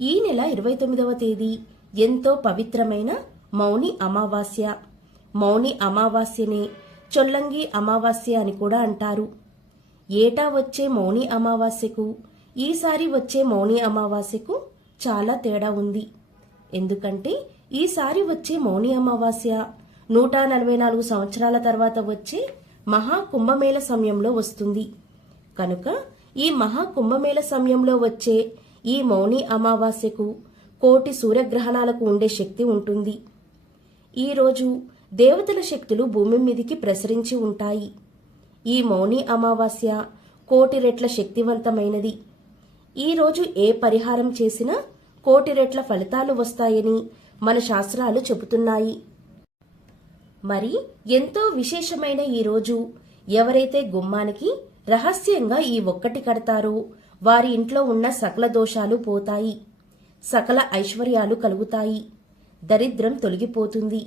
ఈ నెల ఇరవై తొమ్మిదవ తేదీ. ఎంతో పవిత్రమైన మౌని అమావాస్య. మౌని అమావాస్యనే చొల్లంగి అమావాస్య అని కూడా అంటారు. ఏటా వచ్చే మౌని అమావాస్యకు ఈసారి వచ్చే మౌని అమావాస్యకు చాలా తేడా ఉంది. ఎందుకంటే ఈసారి వచ్చే మౌని అమావాస్య నూట నలభై నాలుగు సంవత్సరాల తర్వాత వచ్చే మహా కుంభమేళ సమయంలో వస్తుంది. కనుక ఈ మహా కుంభమేళ సమయంలో వచ్చే ఈ మౌని అమావాస్యకు కోటి సూర్యగ్రహణాలకు ఉండే శక్తి ఉంటుంది. ఈరోజు దేవతల శక్తులు భూమి మీదికి ప్రసరించి ఉంటాయి. ఈ మౌని అమావాస్య కోటి రెట్ల శక్తివంతమైనది. ఈరోజు ఏ పరిహారం చేసినా కోటి రెట్ల ఫలితాలు వస్తాయని మన శాస్త్రాలు చెబుతున్నాయి. మరి ఎంతో విశేషమైన ఈ రోజు ఎవరైతే గుమ్మానికి రహస్యంగా ఈ ఒక్కటి కడతారో వారి ఇంట్లో ఉన్న సకల దోషాలు పోతాయి. సకల ఐశ్వర్యాలు కలుగుతాయి. దరిద్రం తొలగిపోతుంది.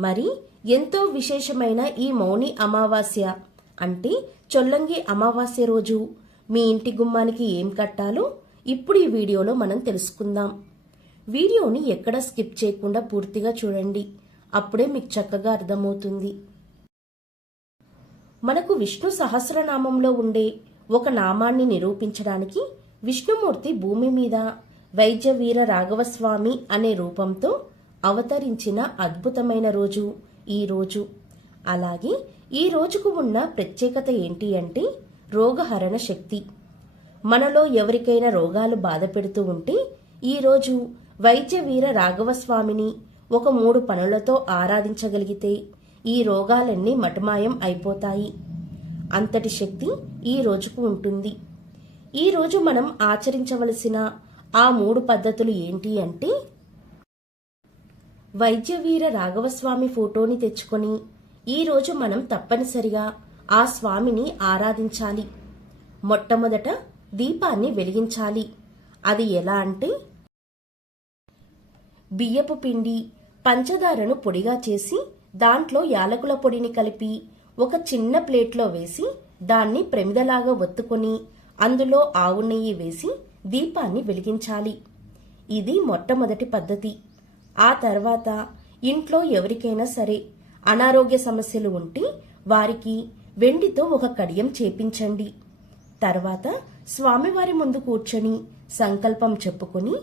మరి ఎంతో విశేషమైన ఈ మౌని అమావాస్య అంటే చొల్లంగి అమావాస్య రోజు. మీ ఇంటి గుమ్మానికి ఏం కట్టాలో ఇప్పుడు ఈ వీడియోలో మనం తెలుసుకుందాం. వీడియోని ఎక్కడ స్కిప్ చేయకుండా పూర్తిగా చూడండి. అప్పుడే మీకు చక్కగా అర్థమవుతుంది. మనకు విష్ణు సహస్రనామంలో ఉండే ఒక నామాన్ని నిరూపించడానికి విష్ణుమూర్తి భూమి మీద వైద్యవీర రాఘవస్వామి అనే రూపంతో అవతరించిన అద్భుతమైన రోజు ఈ రోజు. అలాగే ఈ రోజుకు ఉన్న ప్రత్యేకత ఏంటి అంటే రోగహరణ శక్తి. మనలో ఎవరికైనా రోగాలు బాధ పెడుతూ ఉంటే ఈరోజు వైద్యవీర రాఘవస్వామిని ఒక మూడు పనులతో ఆరాధించగలిగితే ఈ రోగాలన్నీ మటమాయం అయిపోతాయి. అంతటి శక్తి ఈ రోజుకు ఉంటుంది. ఈరోజు మనం ఆచరించవలసిన ఆ మూడు పద్ధతులు ఏంటి అంటే వైద్యవీర రాఘవస్వామి ఫోటోని తెచ్చుకొని ఈరోజు మనం తప్పనిసరిగా ఆ స్వామిని ఆరాధించాలి. మొట్టమొదట దీపాన్ని వెలిగించాలి. అది ఎలా అంటే బియ్యపు పిండి పంచదారను పొడిగా చేసి దాంట్లో యాలకుల పొడిని కలిపి ఒక చిన్న ప్లేట్లో వేసి దాన్ని ప్రమిదలాగా ఒత్తుకొని అందులో ఆవు నెయ్యి వేసి దీపాన్ని వెలిగించాలి. ఇది మొట్టమొదటి పద్ధతి. ఆ తర్వాత ఇంట్లో ఎవరికైనా సరే అనారోగ్య సమస్యలు ఉంటే వారికి వెండితో ఒక కడియం చేపించండి. తర్వాత స్వామివారి ముందు కూర్చొని సంకల్పం చెప్పుకొని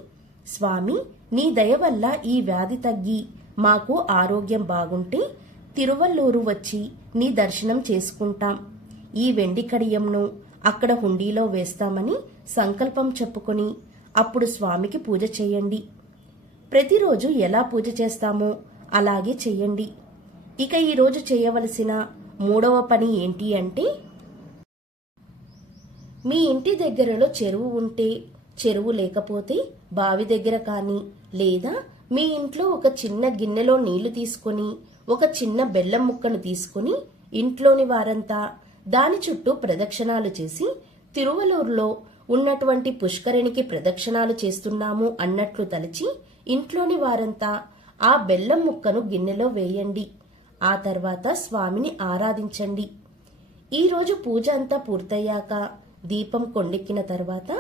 స్వామి నీ దయ వల్ల ఈ వ్యాధి తగ్గి మాకు ఆరోగ్యం బాగుంటే తిరువల్లూరు వచ్చి నీ దర్శనం చేసుకుంటాం. ఈ వెండి కడియంను అక్కడ హుండీలో వేస్తామని సంకల్పం చెప్పుకొని అప్పుడు స్వామికి పూజ చేయండి. ప్రతిరోజు ఎలా పూజ చేస్తామో అలాగే చెయ్యండి ఇక ఈరోజు చేయవలసిన మూడవ పని ఏంటి అంటే మీ ఇంటి దగ్గరలో చెరువు ఉంటే చెరువు లేకపోతే బావి దగ్గర కానీ లేదా మీ ఇంట్లో ఒక చిన్న గిన్నెలో నీళ్ళు తీసుకొని ఒక చిన్న బెల్లం ముక్కను తీసుకొని ఇంట్లోని వారంతా దాని చుట్టూ ప్రదక్షిణాలు చేసి తిరువలూరులో ఉన్నటువంటి పుష్కరిణికి ప్రదక్షిణాలు చేస్తున్నాము అన్నట్లు తలచి ఇంట్లోని వారంతా ఆ బెల్లం ముక్కను గిన్నెలో వేయండి. ఆ తర్వాత స్వామిని ఆరాధించండి. ఈరోజు పూజ అంతా పూర్తయ్యాక దీపం కొండెక్కిన తర్వాత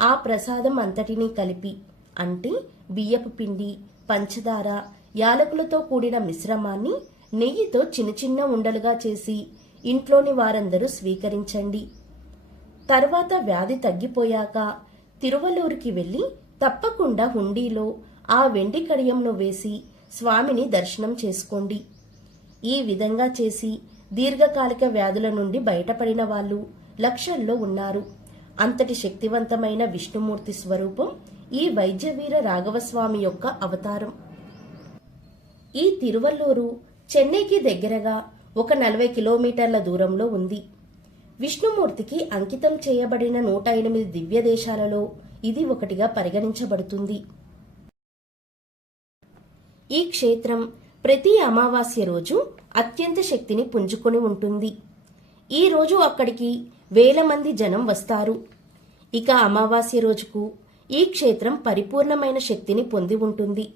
ఆ ప్రసాదం అంతటినీ కలిపి అంటే బియ్యపు పిండి పంచదార యాలకులతో కూడిన మిశ్రమాన్ని నెయ్యితో చిన్న చిన్న ఉండలుగా చేసి ఇంట్లోని వారందరూ స్వీకరించండి. తర్వాత వ్యాధి తగ్గిపోయాక తిరువలూరుకి వెళ్ళి తప్పకుండా హుండీలో ఆ వెండి కడియంను వేసి స్వామిని దర్శనం చేసుకోండి. ఈ విధంగా చేసి దీర్ఘకాలిక వ్యాధుల నుండి బయటపడిన వాళ్ళు లక్షల్లో ఉన్నారు. అంతటి శక్తివంతమైన విష్ణుమూర్తి స్వరూపం ఈ వైద్యవీర రాఘవస్వామి యొక్క అవతారం. ఈ తిరువల్లూరు చెన్నైకి దగ్గరగా ఒక నలభై కిలోమీటర్ల దూరంలో ఉంది. విష్ణుమూర్తికి అంకితం చేయబడిన నూట ఎనిమిది దివ్య దేశాలలో ఇది ఒకటిగా పరిగణించబడుతుంది. ఈ క్షేత్రం ప్రతి అమావాస్య రోజు అత్యంత శక్తిని పుంజుకొని ఉంటుంది. ఈ రోజు అక్కడికి వేల మంది జనం వస్తారు. ఇక అమావాస్య రోజుకు ఈ క్షేత్రం పరిపూర్ణమైన శక్తిని పొంది ఉంటుంది.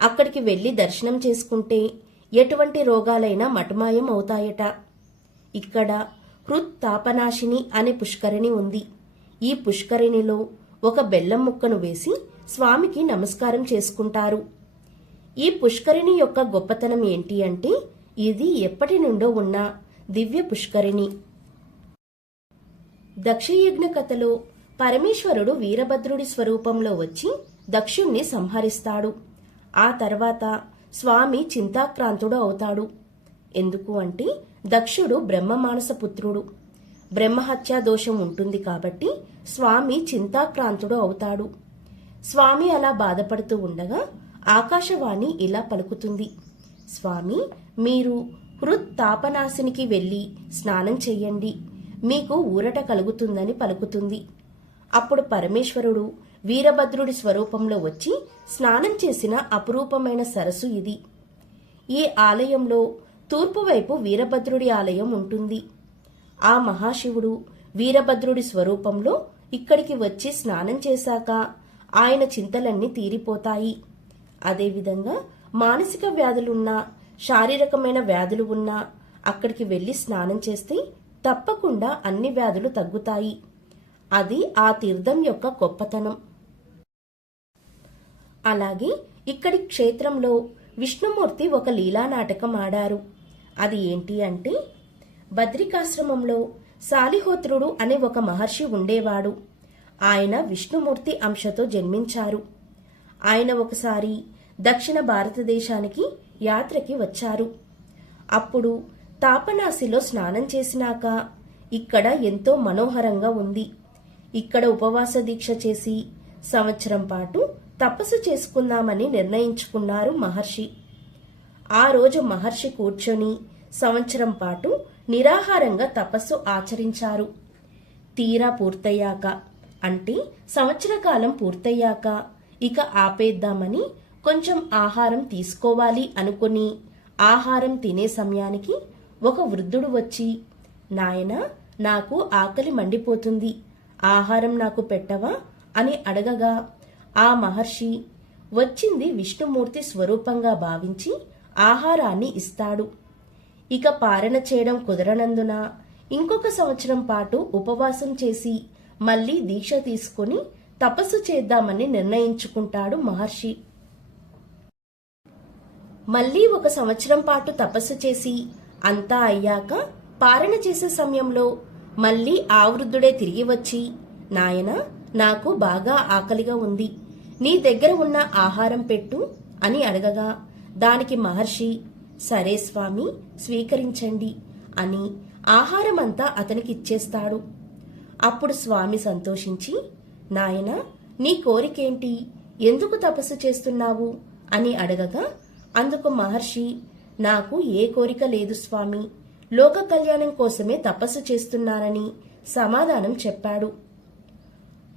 అక్కడికి వెళ్ళి దర్శనం చేసుకుంటే ఎటువంటి రోగాలైనా మటుమాయం అవుతాయట. ఇక్కడ హృత్ తాపనాశిని అనే పుష్కరిణి ఉంది. ఈ పుష్కరిణిలో ఒక బెల్లం ముక్కను వేసి స్వామికి నమస్కారం చేసుకుంటారు. ఈ పుష్కరిణి యొక్క గొప్పతనం ఏంటి అంటే ఇది ఎప్పటి నుండో ఉన్న దివ్య పుష్కరిణి. దక్షయజ్ఞ కథలో పరమేశ్వరుడు వీరభద్రుడి స్వరూపంలో వచ్చి దక్షుణ్ణి సంహరిస్తాడు. ఆ తర్వాత స్వామి చింతాక్రాంతుడు అవుతాడు. ఎందుకు అంటే దక్షుడు బ్రహ్మమానస పుత్రుడు. బ్రహ్మహత్యా దోషం ఉంటుంది కాబట్టి స్వామి చింతాక్రాంతుడు అవుతాడు. స్వామి అలా బాధపడుతూ ఉండగా ఆకాశవాణి ఇలా పలుకుతుంది. స్వామి మీరు హృత్ తాపనాశినికి వెళ్ళి స్నానం చెయ్యండి. మీకు ఊరట కలుగుతుందని పలుకుతుంది. అప్పుడు పరమేశ్వరుడు వీరభద్రుడి స్వరూపంలో వచ్చి స్నానం చేసిన అపురూపమైన సరస్సు ఇది. ఈ ఆలయంలో తూర్పు వైపు వీరభద్రుడి ఆలయం ఉంటుంది. ఆ మహాశివుడు వీరభద్రుడి స్వరూపంలో ఇక్కడికి వచ్చి స్నానం చేశాక ఆయన చింతలన్నీ తీరిపోతాయి. అదేవిధంగా మానసిక వ్యాధులున్నా శారీరకమైన వ్యాధులు ఉన్నా అక్కడికి వెళ్ళి స్నానం చేస్తే తప్పకుండా అన్ని వ్యాధులు తగ్గుతాయి. అది ఆ తీర్థం యొక్క గొప్పతనం. అలాగే ఇక్కడి క్షేత్రంలో విష్ణుమూర్తి ఒక లీలా నాటకం ఆడారు. అది ఏంటి అంటే బద్రికాశ్రమంలో సాలిహోత్రుడు అనే ఒక మహర్షి ఉండేవాడు. ఆయన విష్ణుమూర్తి అంశతో జన్మించారు. ఆయన ఒకసారి దక్షిణ భారతదేశానికి యాత్రకి వచ్చారు. అప్పుడు తాపనాసిలో స్నానం చేసినాక ఇక్కడ ఎంతో మనోహరంగా ఉంది. ఇక్కడ ఉపవాస దీక్ష చేసి సంవత్సరం పాటు తపస్సు చేసుకుందామని నిర్ణయించుకున్నారు మహర్షి. ఆ రోజు మహర్షి కూర్చొని సంవత్సరం పాటు నిరాహారంగా తపస్సు ఆచరించారు. తీరా పూర్తయ్యాక అంటే సంవత్సర కాలం పూర్తయ్యాక ఇక ఆపేద్దామని కొంచెం ఆహారం తీసుకోవాలి అనుకుని ఆహారం తినే సమయానికి ఒక వృద్ధుడు వచ్చి నాయన నాకు ఆకలి మండిపోతుంది. ఆహారం నాకు పెట్టవా? అని అడగగా ఆ మహర్షి వచ్చింది విష్ణుమూర్తి స్వరూపంగా భావించి ఆహారాన్ని ఇస్తాడు. ఇక పారణ చేయడం కుదరనందున ఇంకొక సంవత్సరం పాటు ఉపవాసం చేసి మళ్ళీ దీక్ష తీసుకుని తపస్సు చేద్దామని నిర్ణయించుకుంటాడు మహర్షి. మళ్ళీ ఒక సంవత్సరం పాటు తపస్సు చేసి అంతా అయ్యాక పారణ చేసే సమయంలో మళ్ళీ ఆవృద్ధుడే తిరిగి వచ్చి నాయన నాకు బాగా ఆకలిగా ఉంది. నీ దగ్గర ఉన్న ఆహారం పెట్టు అని అడగగా దానికి మహర్షి సరే స్వామి స్వీకరించండి అని ఆహారమంతా అతనికిచ్చేస్తాడు. అప్పుడు స్వామి సంతోషించి నాయన నీ కోరికేంటి? ఎందుకు తపస్సు చేస్తున్నావు? అని అడగగా అందుకు మహర్షి నాకు ఏ కోరిక లేదు స్వామి. లోక కళ్యాణం కోసమే తపస్సు చేస్తున్నానని సమాధానం చెప్పాడు.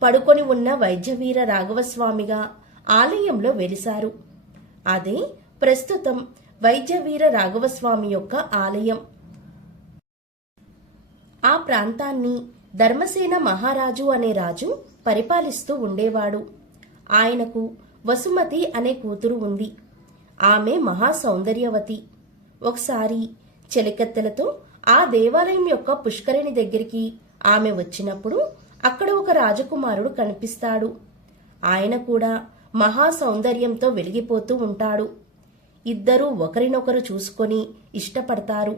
పడుకొని ఉన్న వైద్యవీర రాఘవస్వామిగా ఆలయంలో వెలిశారు అదే ప్రస్తుతం వైద్యవీర రాఘవస్వామి యొక్క ఆలయం. ఆ ప్రాంతాన్ని ధర్మసేన మహారాజు అనే రాజు పరిపాలిస్తూ ఉండేవాడు. ఆయనకు వసుమతి అనే కూతురు ఉంది. ఆమె మహా సౌందర్యవతి ఒకసారి చెలికత్తెలతో ఆ దేవాలయం యొక్క పుష్కరిణి దగ్గరికి ఆమె వచ్చినప్పుడు అక్కడ ఒక రాజకుమారుడు కనిపిస్తాడు. ఆయన కూడా మహా సౌందర్యంతో వెలిగిపోతూ ఉంటాడు. ఇద్దరూ ఒకరినొకరు చూసుకొని ఇష్టపడతారు.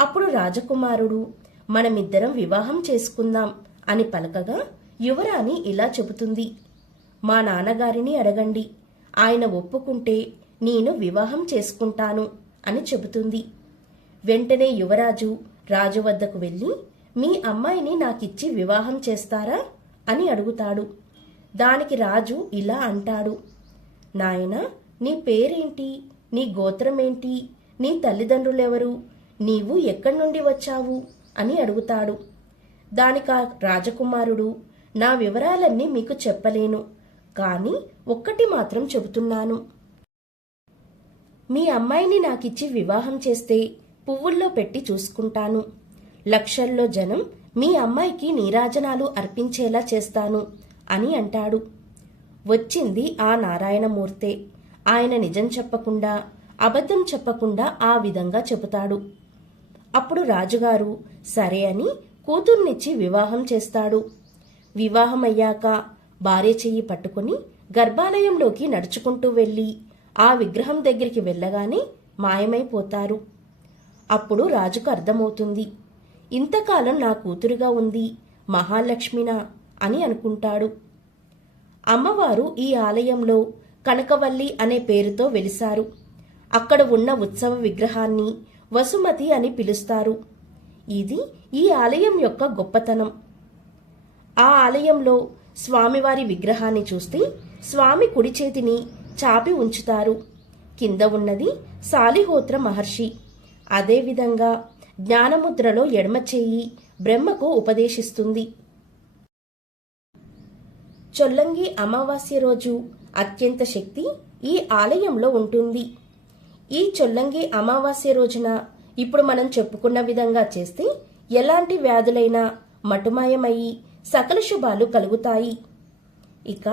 అప్పుడు రాజకుమారుడు మనమిద్దరం వివాహం చేసుకుందాం అని పలకగా యువరాణి ఇలా చెబుతుంది. మా నాన్నగారిని అడగండి. ఆయన ఒప్పుకుంటే నేను వివాహం చేసుకుంటాను అని చెబుతుంది. వెంటనే యువరాజు రాజు వద్దకు వెళ్ళి మీ అమ్మాయిని నాకిచ్చి వివాహం చేస్తారా? అని అడుగుతాడు. దానికి రాజు ఇలా అంటాడు. నాయన నీ పేరేంటి? నీ గోత్రమేంటి? నీ తల్లిదండ్రులెవరు? నీవు ఎక్కడి నుండి వచ్చావు? అని అడుగుతాడు. దానికి ఆ రాజకుమారుడు నా వివరాలన్నీ మీకు చెప్పలేను కానీ ఒక్కటి మాత్రం చెబుతున్నాను. మీ అమ్మాయిని నాకిచ్చి వివాహం చేస్తే పువ్వుల్లో పెట్టి చూసుకుంటాను. లక్షల్లో జనం మీ అమ్మాయికి నీరాజనాలు అర్పించేలా చేస్తాను అని అంటాడు. వచ్చింది ఆ నారాయణమూర్తే. ఆయన నిజం చెప్పకుండా అబద్ధం చెప్పకుండా ఆ విధంగా చెబుతాడు. అప్పుడు రాజుగారు సరే అని కూతుర్నిచ్చి వివాహం చేస్తాడు. వివాహమయ్యాక భార్య చెయ్యి పట్టుకుని గర్భాలయంలోకి నడుచుకుంటూ వెళ్ళి ఆ విగ్రహం దగ్గరికి వెళ్ళగానే మాయమైపోతారు. అప్పుడు రాజుకు అర్థమవుతుంది. ఇంతకాలం నా కూతురుగా ఉంది మహాలక్ష్మినా అని అనుకుంటాడు. అమ్మవారు ఈ ఆలయంలో కనకవల్లి అనే పేరుతో వెలిశారు. అక్కడ ఉన్న ఉత్సవ విగ్రహాన్ని వసుమతి అని పిలుస్తారు. ఇది ఈ ఆలయం యొక్క గొప్పతనం. ఆ ఆలయంలో స్వామివారి విగ్రహాన్ని చూస్తే స్వామి కుడి చేతిని చాపి ఉంచుతారు. కింద ఉన్నది సాలిహోత్ర మహర్షి. అదేవిధంగా జ్ఞానముద్రలో ఎడమ చేయి బ్రహ్మకు ఉపదేశిస్తుంది. చొల్లంగి అమావాస్య రోజు అత్యంత శక్తి ఈ ఆలయంలో ఉంటుంది. ఈ చొల్లంగి అమావాస్య రోజున ఇప్పుడు మనం చెప్పుకున్న విధంగా చేస్తే ఎలాంటి వ్యాధులైనా మటుమాయమయ్యి సకల శుభాలు కలుగుతాయి. ఇక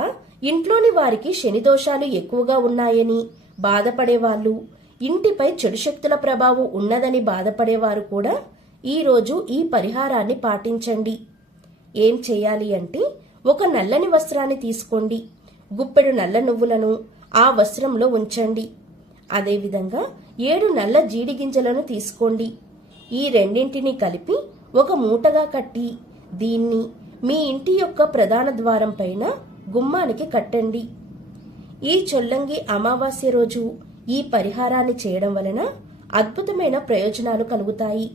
ఇంట్లోని వారికి శని దోషాలు ఎక్కువగా ఉన్నాయని బాధపడేవాళ్ళు ఇంటిపై చెడు శక్తుల ప్రభావం ఉన్నదని బాధపడేవారు కూడా ఈరోజు ఈ పరిహారాన్ని పాటించండి. ఏం చేయాలి అంటే ఒక నల్లని వస్త్రాన్ని తీసుకోండి. గుప్పెడు నల్ల నువ్వులను ఆ వస్త్రంలో ఉంచండి. అదేవిధంగా ఏడు నల్ల జీడి గింజలను తీసుకోండి. ఈ రెండింటిని కలిపి ఒక మూటగా కట్టి దీన్ని మీ ఇంటి యొక్క ప్రధాన ద్వారం పైన గుమ్మానికి కట్టండి. ఈ చొల్లంగి అమావాస్య రోజు ఈ పరిహారాన్ని చేయడం వలన అద్భుతమైన ప్రయోజనాలు కలుగుతాయి.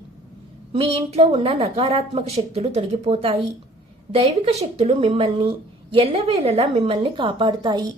మీ ఇంట్లో ఉన్న నకారాత్మక శక్తులు తొలగిపోతాయి. దైవిక శక్తులు మిమ్మల్ని ఎల్లవేళలా మిమ్మల్ని కాపాడుతాయి.